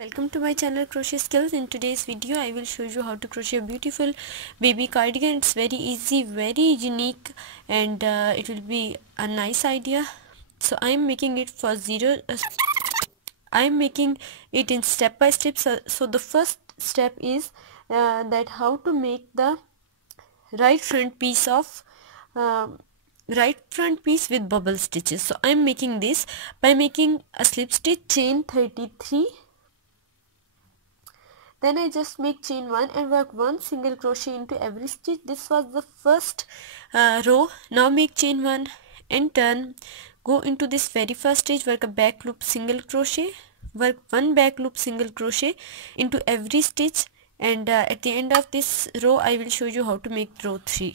Welcome to my channel Crochet Skills. In today's video I will show you how to crochet a beautiful baby cardigan. It's very easy, very unique, and it will be a nice idea. So I am making it for I am making it in step by step. So the first step is that how to make the right front piece of right front piece with bubble stitches. So I am making this by making a slip stitch, chain 33. Then I just make chain 1 and work 1 single crochet into every stitch. This was the first row. Now make chain 1 and turn. Go into this very first stitch, work a back loop single crochet, work 1 back loop single crochet into every stitch, and at the end of this row I will show you how to make row 3.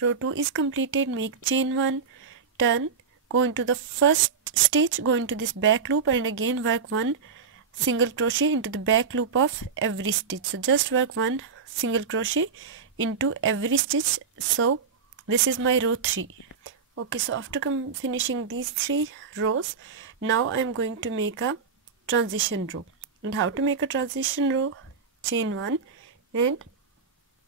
Row 2 is completed. Make chain 1, turn, go into the first stitch, go into this back loop and again work 1 single crochet into the back loop of every stitch. So just work 1 single crochet into every stitch. So this is my row 3. Okay, so after finishing these 3 rows, now I am going to make a transition row. And how to make a transition row? Chain 1 and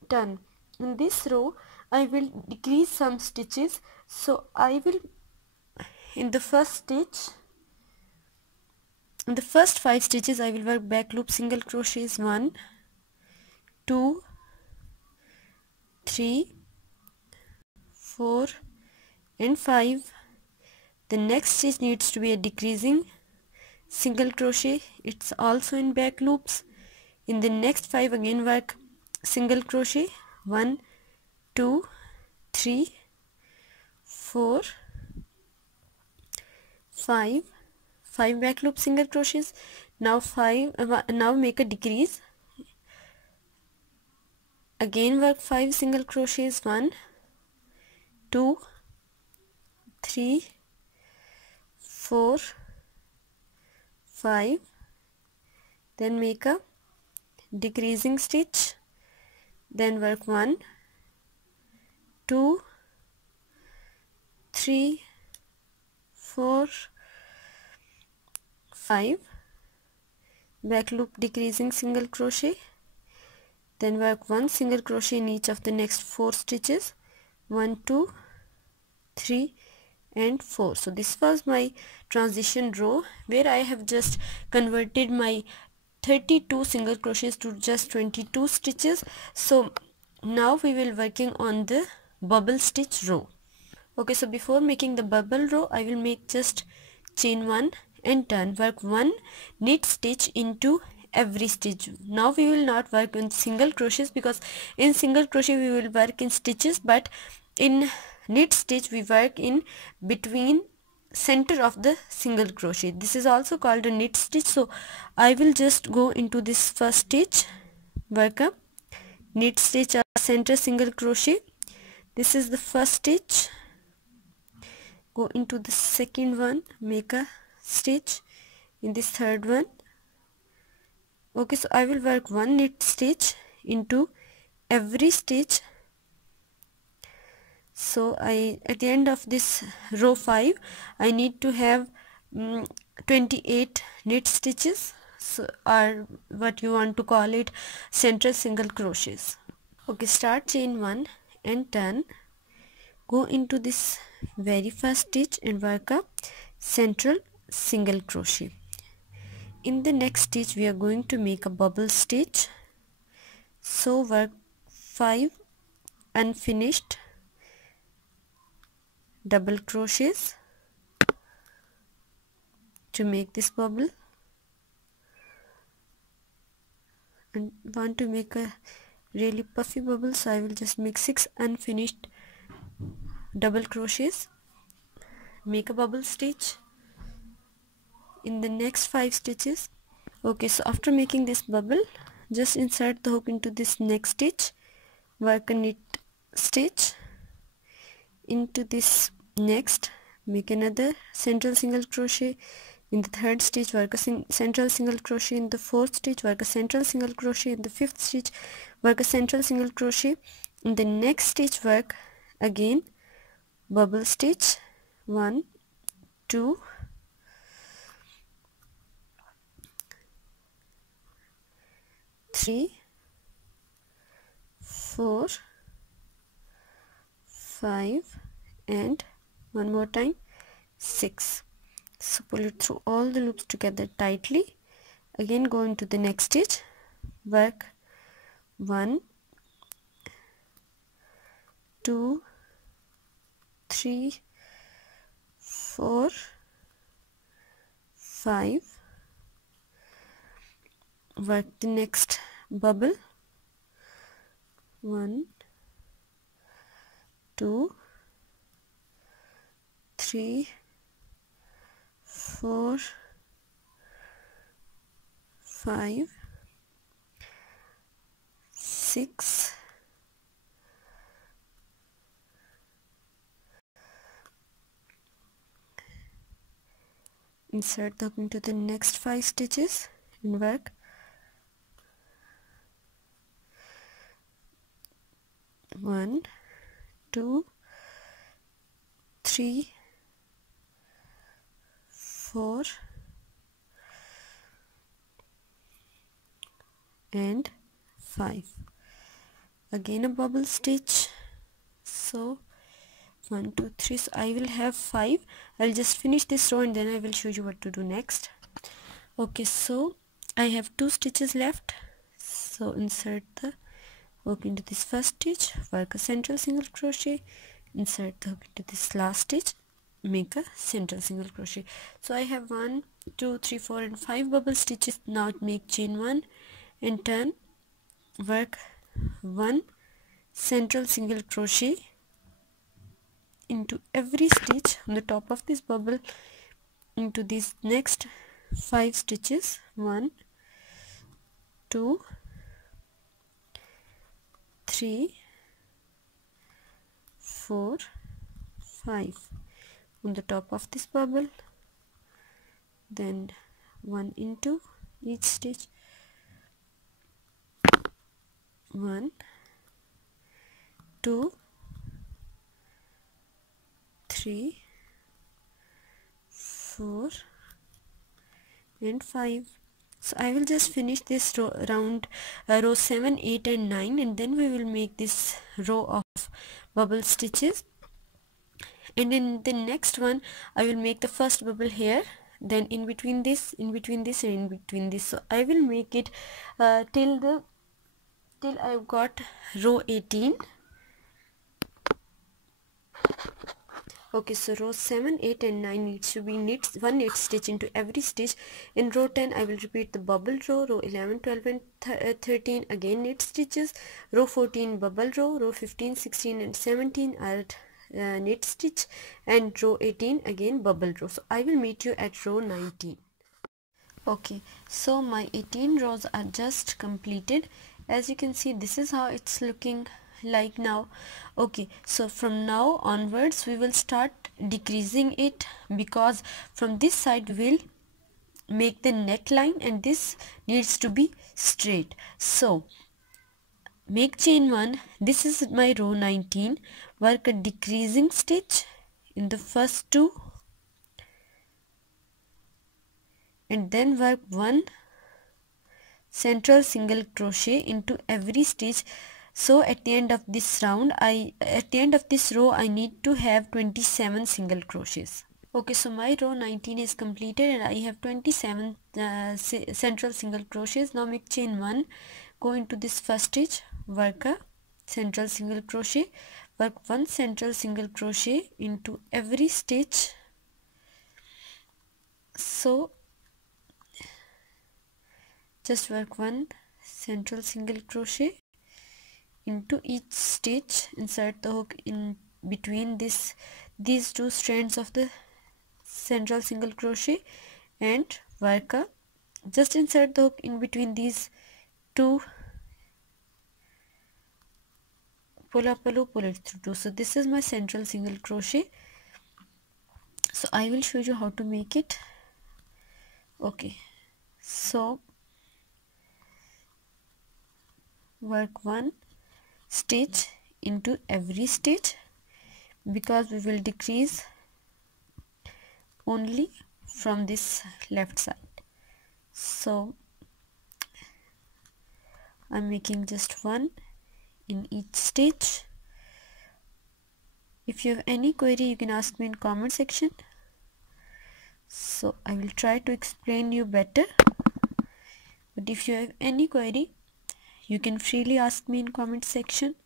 turn. In this row I will decrease some stitches. So I will, in the first stitch, in the first 5 stitches I will work back loop single crochets 1, 2, 3, 4 and 5. The next stitch needs to be a decreasing single crochet. It's also in back loops. In the next 5 again work single crochet 1, 2, 3, 4, 5 back loop single crochets. Now now make a decrease, again work 5 single crochets 1, 2, 3, 4, 5, then make a decreasing stitch, then work 1, 2, 3, 4, 5 back loop decreasing single crochet, then work 1 single crochet in each of the next 4 stitches, 1, 2, 3 and 4. So this was my transition row where I have just converted my 32 single crochets to just 22 stitches. So now we will working on the bubble stitch row. Okay, so before making the bubble row I will make just chain 1 and turn, work 1 knit stitch into every stitch. Now we will not work in single crochets because in single crochet we will work in stitches, but in knit stitch we work in between center of the single crochet. This is also called a knit stitch. So I will just go into this first stitch, work a knit stitch or center single crochet. This is the first stitch. Go into the second one, make a stitch in this third one. Okay, so I will work 1 knit stitch into every stitch. So at the end of this row 5 I need to have 28 knit stitches, so or what you want to call it, center single crochets. Okay, start chain 1 and turn, go into this very first stitch and work a central single crochet. In the next stitch we are going to make a bubble stitch, so work 5 unfinished double crochets to make this bubble, and want to make a really puffy bubble, so I will just make 6 unfinished double crochets, make a bubble stitch in the next 5 stitches. Okay, so after making this bubble, just insert the hook into this next stitch, work a knit stitch into this next, make another central single crochet in the third stitch, work a central single crochet in the fourth stitch, work a central single crochet in the fifth stitch, work a central single crochet in the next stitch, work again bubble stitch 1, 2, 3 4 5 and one more time 6. So pull it through all the loops together tightly. Again go into the next stitch, work 1 2 3 4 5, work the next bubble 1 2 3 4 5 6 insert the hook into the next 5 stitches and work 1 2 3 4 and 5. Again a bubble stitch. So 1 2 3, so I will have 5. I'll just finish this row and then I will show you what to do next. Okay, so I have 2 stitches left. So insert the hook into this first stitch, work a central single crochet, insert the hook into this last stitch, make a central single crochet. So I have 1 2 3 4 and 5 bubble stitches. Now make chain 1 and turn, work 1 central single crochet into every stitch on the top of this bubble into these next 5 stitches, 1 2 3 4 5 on the top of this bubble, then 1 into each stitch, 1 2 3 4 and 5. So I will just finish this row row 7 8 and 9, and then we will make this row of bubble stitches, and in the next one I will make the first bubble here, then in between this, in between this, and in between this. So I will make it till I've got row 18. Okay, so row 7 8 and 9 needs to be one knit stitch into every stitch. In row 10 I will repeat the bubble row, row 11 12 and 13 again knit stitches, row 14 bubble row 15 16 and 17 are knit stitch, and row 18 again bubble row. So I will meet you at row 19. Okay, so my 18 rows are just completed. As you can see, this is how it's looking like now. Okay, so from now onwards we will start decreasing it, because from this side we'll make the neckline and this needs to be straight. So make chain 1, this is my row 19, work a decreasing stitch in the first 2 and then work 1 central single crochet into every stitch. So at the end of this row I need to have 27 single crochets. Okay, so my row 19 is completed and I have 27 central single crochets. Now make chain 1, go into this first stitch, work a central single crochet, work 1 central single crochet into every stitch. So just work 1 central single crochet into each stitch, insert the hook in between these 2 strands of the central single crochet and work a, just insert the hook in between these 2, pull up a loop, pull it through 2. So this is my central single crochet. So I will show you how to make it. Okay, so work 1 stitch into every stitch, because we will decrease only from this left side. So I'm making just one in each stitch. If you have any query, you can ask me in comment section, so I will try to explain you better. But if you have any query, you can freely ask me in comment section.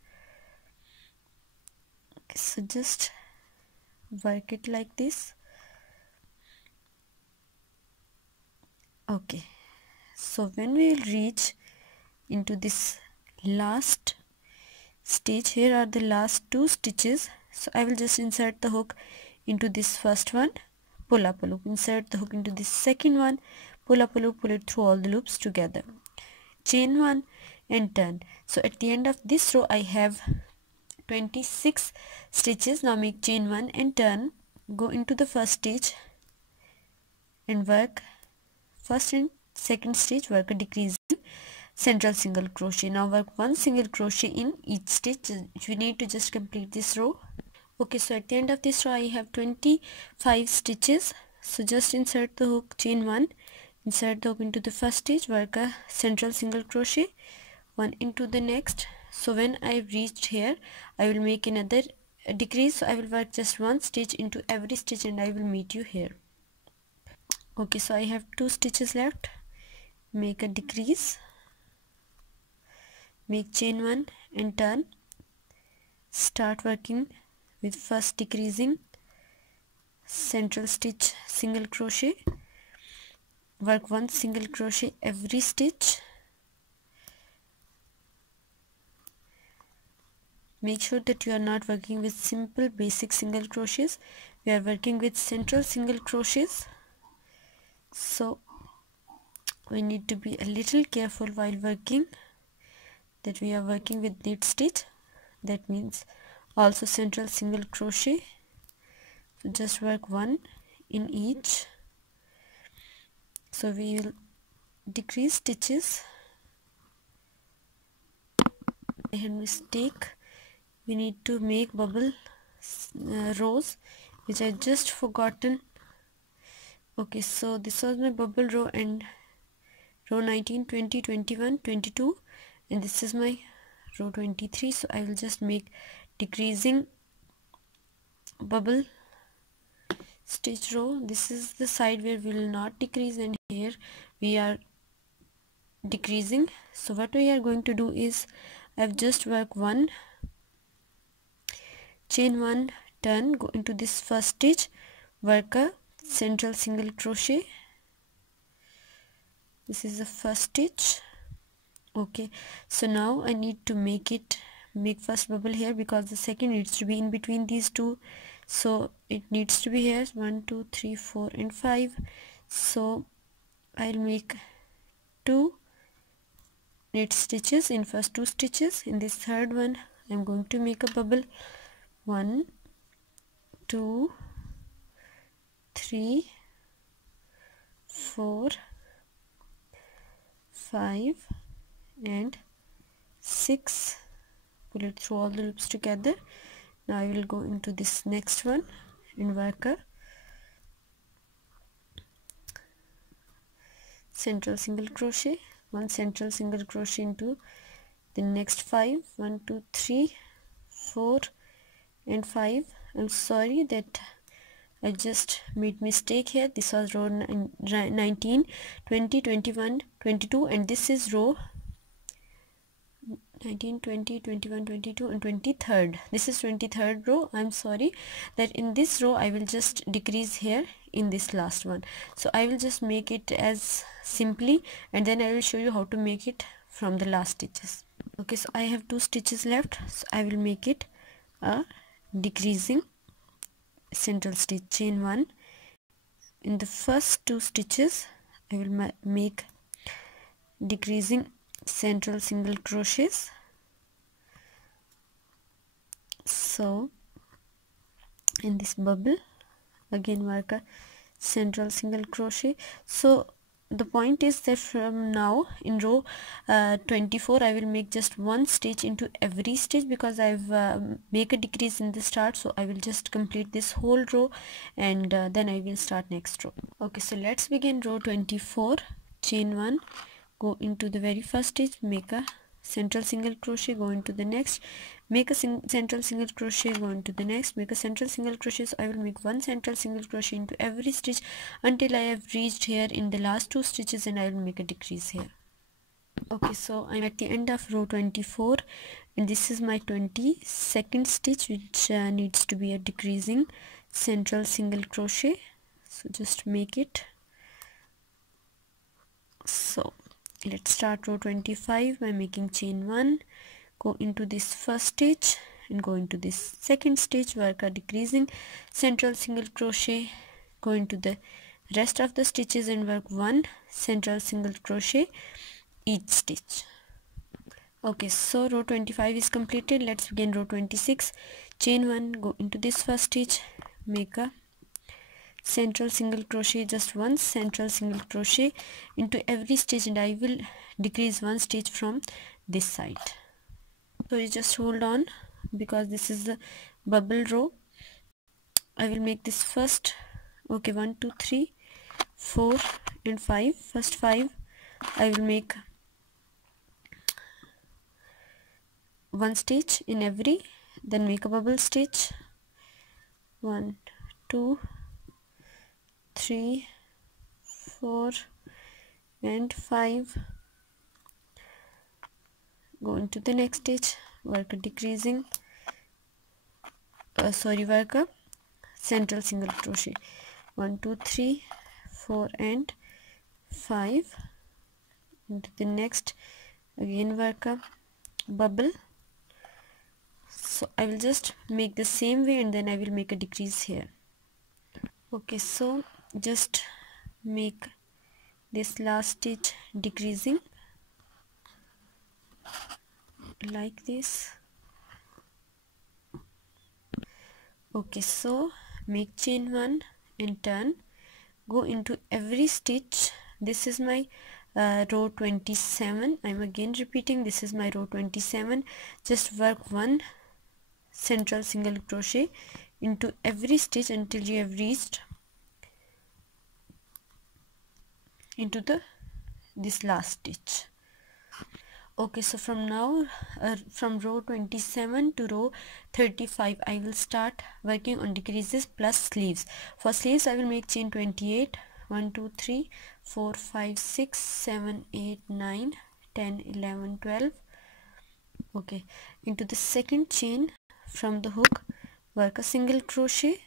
Okay, so just work it like this. Okay, so when we will reach into this last stitch, here are the last 2 stitches, so I will just insert the hook into this first one, pull up a loop, insert the hook into this second one, pull up a loop, pull it through all the loops together, chain 1 and turn. So at the end of this row I have 26 stitches. Now make chain 1 and turn, go into the first stitch and work first and second stitch, work a decreasing central single crochet. Now work 1 single crochet in each stitch. You need to just complete this row. Okay, so at the end of this row I have 25 stitches. So just insert the hook, chain 1, insert the hook into the first stitch, work a central single crochet, 1 into the next. So when I reached here, I will make another decrease. So I will work just 1 stitch into every stitch and I will meet you here. Okay, so I have 2 stitches left. Make a decrease, make chain 1 and turn, start working with first decreasing central stitch single crochet, work 1 single crochet every stitch. Make sure that you are not working with simple basic single crochets, we are working with central single crochets, so we need to be a little careful while working that we are working with knit stitch, that means also central single crochet. So just work 1 in each. So we will decrease stitches. I had mistake, we need to make bubble rows, which I just forgotten. Okay, so this was my bubble row and row 19, 20, 21, 22, and this is my row 23. So I will just make decreasing bubble stitch row. This is the side where we will not decrease, and here we are decreasing. So what we are going to do is I've just work 1, chain 1, turn, go into this first stitch, work a central single crochet. This is the first stitch. Okay, so now I need to make first bubble here because the second needs to be in between these two, so it needs to be here 1, 2, 3, 4 and 5. So I'll make 2 knit stitches in first 2 stitches. In this third one I'm going to make a bubble, 1, 2, 3, 4, 5 and 6, pull it through all the loops together. Now I will go into this next one and work a central single crochet, 1 central single crochet into the next 5, 1, 2, 3, 4 and 5. I'm sorry that I just made mistake here. This was row 19, 20, 21, 22 and this is row 19, 20, 21, 22 and 23rd. This is 23rd row. I'm sorry that in this row I will just decrease here in this last one. So I will just make it as simply and then I will show you how to make it from the last stitches. Okay, so I have 2 stitches left, so I will make it a decreasing central stitch, chain 1. In the first 2 stitches I will make decreasing central single crochets. So in this bubble again work a central single crochet. So the point is that from now in row 24 I will make just 1 stitch into every stitch because I've make a decrease in the start. So I will just complete this whole row and then I will start next row. Okay, so let's begin row 24, chain 1, go into the very first stitch, make a central single crochet, go into the next, make a central single crochet, go into the next, make a central single crochet. So I will make one central single crochet into every stitch until I have reached here in the last 2 stitches, and I will make a decrease here. Okay, so I'm at the end of row 24, and this is my 22nd stitch, which needs to be a decreasing central single crochet. So just make it. So let's start row 25 by making chain 1, go into this first stitch and go into this second stitch, work a decreasing central single crochet, go into the rest of the stitches and work 1 central single crochet each stitch. Okay, so row 25 is completed. Let's begin row 26. Chain 1, go into this first stitch, make a central single crochet, just 1 central single crochet into every stitch, and I will decrease 1 stitch from this side. So you just hold on, because this is the bubble row. I will make this first. Okay, 1 2 3 4 and 5. First 5 I will make 1 stitch in every, then make a bubble stitch. 1 2 3 4 and 5, go into the next stitch, work a decreasing work a central single crochet. 1 2 3 4 and 5, into the next, again work a bubble. So I will just make the same way, and then I will make a decrease here. Okay, so just make this last stitch decreasing like this. Okay, so make chain 1 and turn, go into every stitch. This is my row 27. I'm again repeating, this is my row 27. Just work 1 central single crochet into every stitch until you have reached into this last stitch. Okay, so from now from row 27 to row 35 I will start working on decreases plus sleeves. For sleeves I will make chain 28, 1 2 3 4 5 6 7 8 9 10 11 12. Okay, into the second chain from the hook, work a single crochet,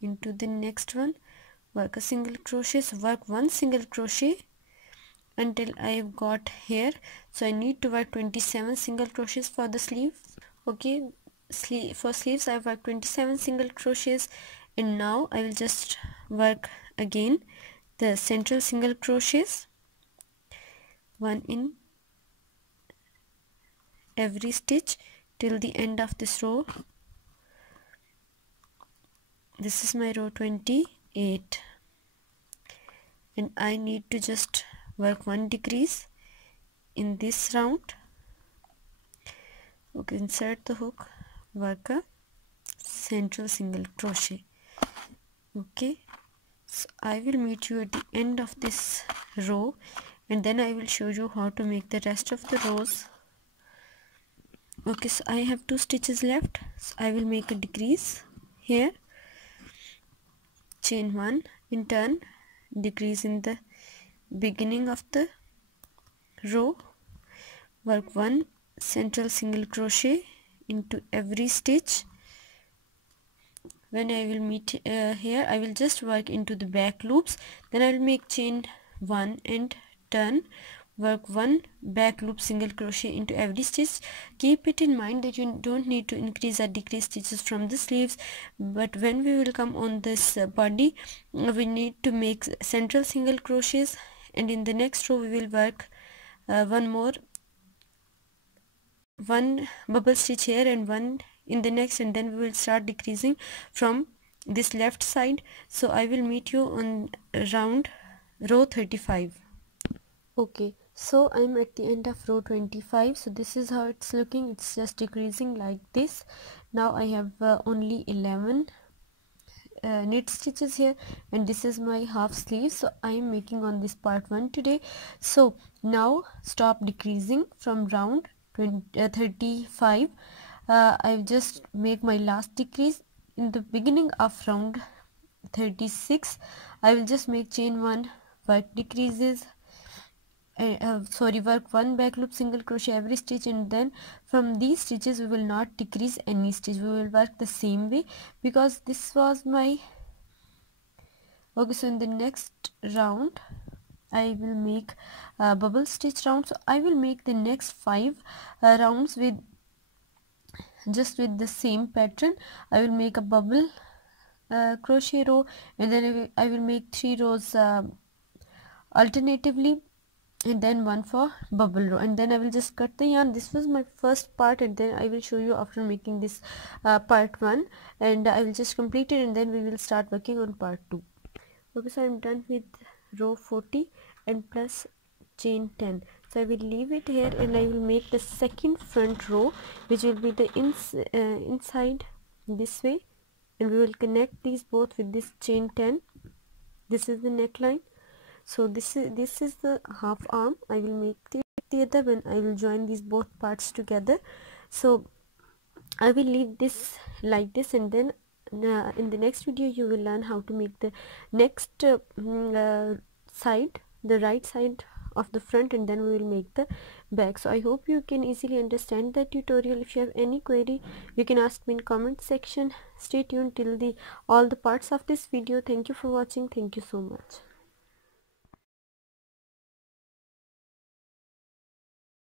into the next one, work a single crochet. So work 1 single crochet until I have got here. So I need to work 27 single crochets for the sleeves. Okay, for sleeves I work 27 single crochets, and now I will just work again the central single crochets, 1 in every stitch till the end of this row. This is my row 28, and I need to just work 1 decrease in this round. Okay, insert the hook, work a central single crochet. Okay, so I will meet you at the end of this row, and then I will show you how to make the rest of the rows. Okay, so I have 2 stitches left, so I will make a decrease here, chain 1 in turn, decrease in the beginning of the row, work 1 central single crochet into every stitch. When I will meet here, I will just work into the back loops, then I will make chain 1 and turn, work 1 back loop single crochet into every stitch. Keep it in mind that you don't need to increase or decrease stitches from the sleeves, but when we will come on this body, we need to make central single crochets, and in the next row we will work one bubble stitch here and 1 in the next, and then we will start decreasing from this left side. So I will meet you on round row 35. Okay, so I'm at the end of row 25. So this is how it's looking. It's just decreasing like this. Now I have only 11 knit stitches here, and this is my half sleeve. So I am making on this part 1 today. So now stop decreasing from round 35. I will just make my last decrease in the beginning of round 36. I will just make chain 1, work decreases, work 1 back loop single crochet every stitch, and then from these stitches we will not decrease any stitch. We will work the same way, because this was my okay. So in the next round I will make a bubble stitch round. So I will make the next 5 rounds with the same pattern. I will make a bubble crochet row, and then I will make 3 rows alternatively, and then 1 for bubble row, and then I will just cut the yarn. This was my first part, and then I will show you after making this part 1, and I will just complete it, and then we will start working on part 2. Okay, so I'm done with row 40 and plus chain 10. So I will leave it here, and I will make the second front row, which will be the inside this way, and we will connect these both with this chain 10. This is the neckline. So this is the half arm. I will make the other one. I will join these both parts together. So I will leave this like this, and then in the next video you will learn how to make the next side, the right side of the front, and then we will make the back. So I hope you can easily understand the tutorial. If you have any query, you can ask me in comment section. Stay tuned till all the parts of this video. Thank you for watching. Thank you so much.